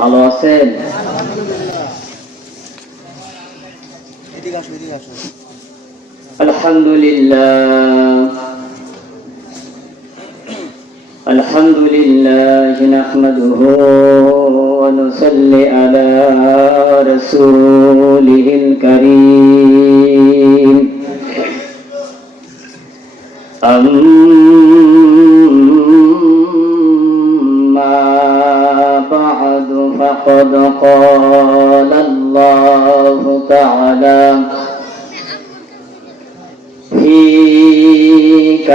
ভালো আছেন এদিকে আসো এদিকে আসো الحمد لله الحمد لله نحمده ونصلي على رسوله الكريم أما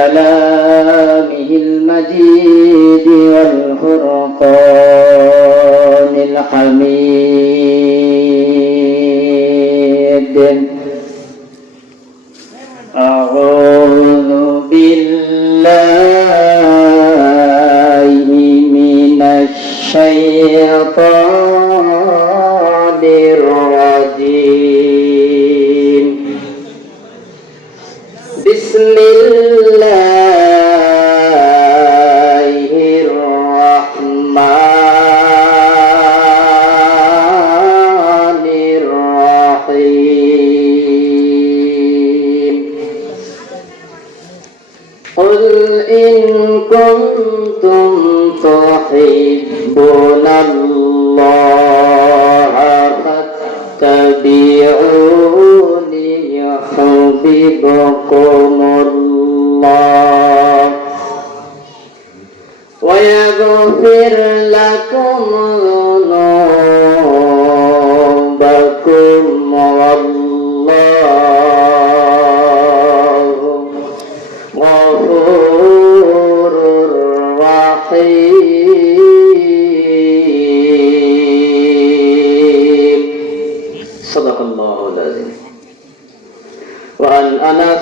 كلامه المجيد والفرقان الحميد أعوذ بالله من الشيطان بسم الله الرحمن الرحيم قل إن كنتم تحبون الله فاتبعوني يحببكم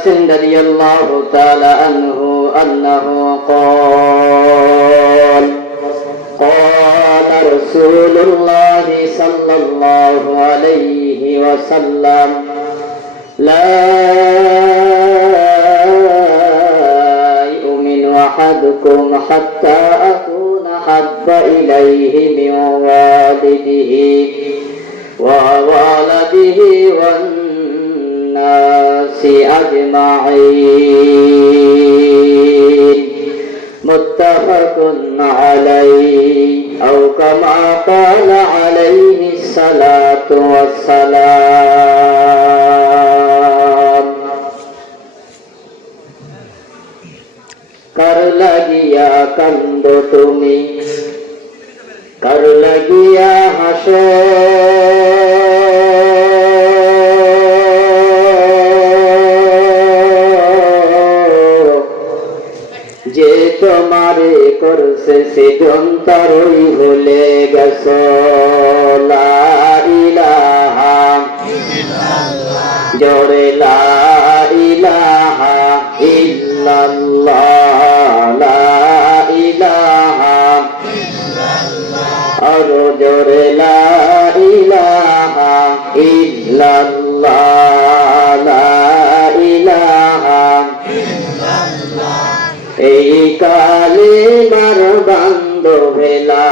انس رضي الله تعالى عنه انه قال قال رسول الله صلى الله عليه وسلم لا يؤمن أحدكم حتى أكون حب إليه من والده وولده والناس. أجمعين متفق عليه أو كما قال عليه الصلاة والسلام কার লাগিয়া কান্দ তুমি কার লাগিয়া হাসে যে তোমারে করছে সে জন্তারই ভুলে গেছ। লা ইলাহা। জোরে লা ইলাহা ইল্লাল্লাহ। লা ইলাহা। আর জোরে লা ইল্লাল্লাহ। কালে মার বান্ধবেলা,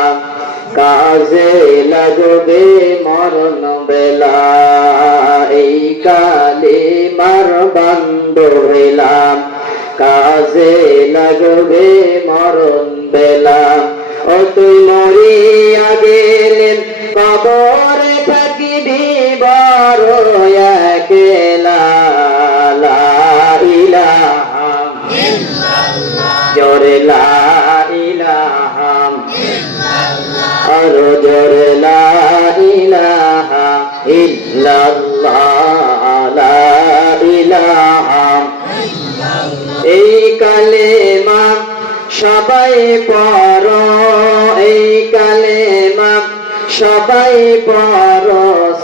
কাজে লাগবে মরণ বেলা। এই কালে মার বান্ধবেলা, কাজে লাগবে মরণ বেলা। ও তুই মরিয়া গেলেন কবরে এই কালেমা সবাই পর এই কালেমা সবাই পর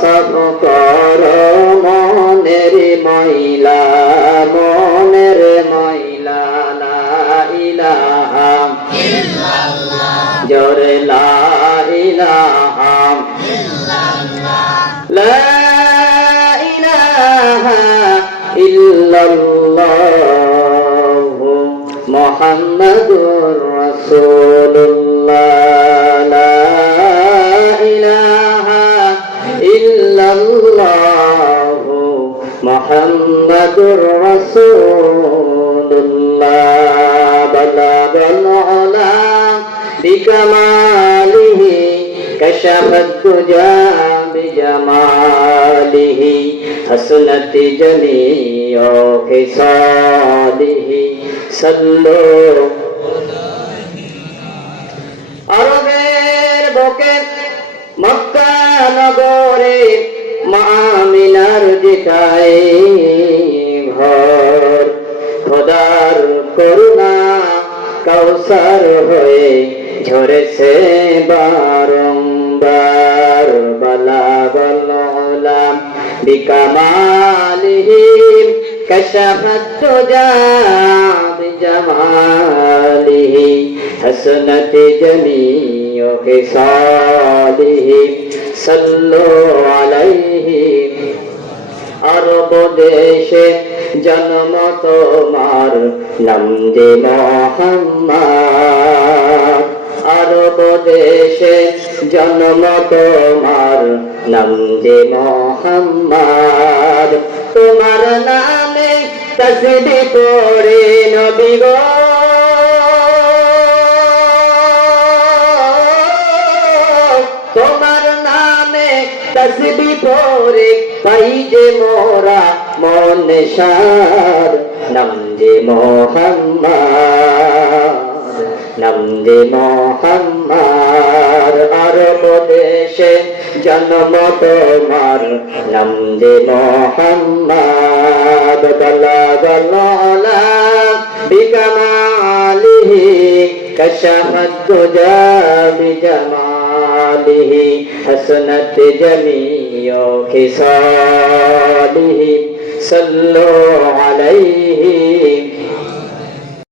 সব কর মনের ময়লা মনের ময়লা, লা ইলাহা জোরে লা ইলাহা লা ইল্লাল্লাহ মুহাম্মাদুর রাসূলুল্লাহ। লা ইলাহা ইল্লাল্লাহ মুহাম্মাদুর রাসূলুল্লাহ। বালাগাল আলা বিকামালিহি কাশাফাত দুজা بجماله حسنت جميع خصاله صلوا আরবের বুকে মক্কা নগরে মামিনার যেটাই ঘর খোদার করুণা কৌসার হয়ে ঝরেছে বারংবার বিকামালিহীন كشفت تجا بجماله حسنت جميع خصاله صلوا عليه আরব দেশে জন্ম তোমার নাম যে মোহাম্মদ আরব দেশে জন্ম তোমার নাম যে মোহাম্মদ। তোমার নামে তসবি পড়ে নবী গো। তোমার নামে তসবি পড়ে পাই যে মোরা মন সার। নাম যে মোহাম্মদ নাম যে মোহাম্মদ। জন্ম তোমার নাম যে মোহাম্মদ বলা বিকমালিহি কশমত দুজা বিজমালিহি, হসনত জমিও খিসালিহি, সল্লো আলাইহি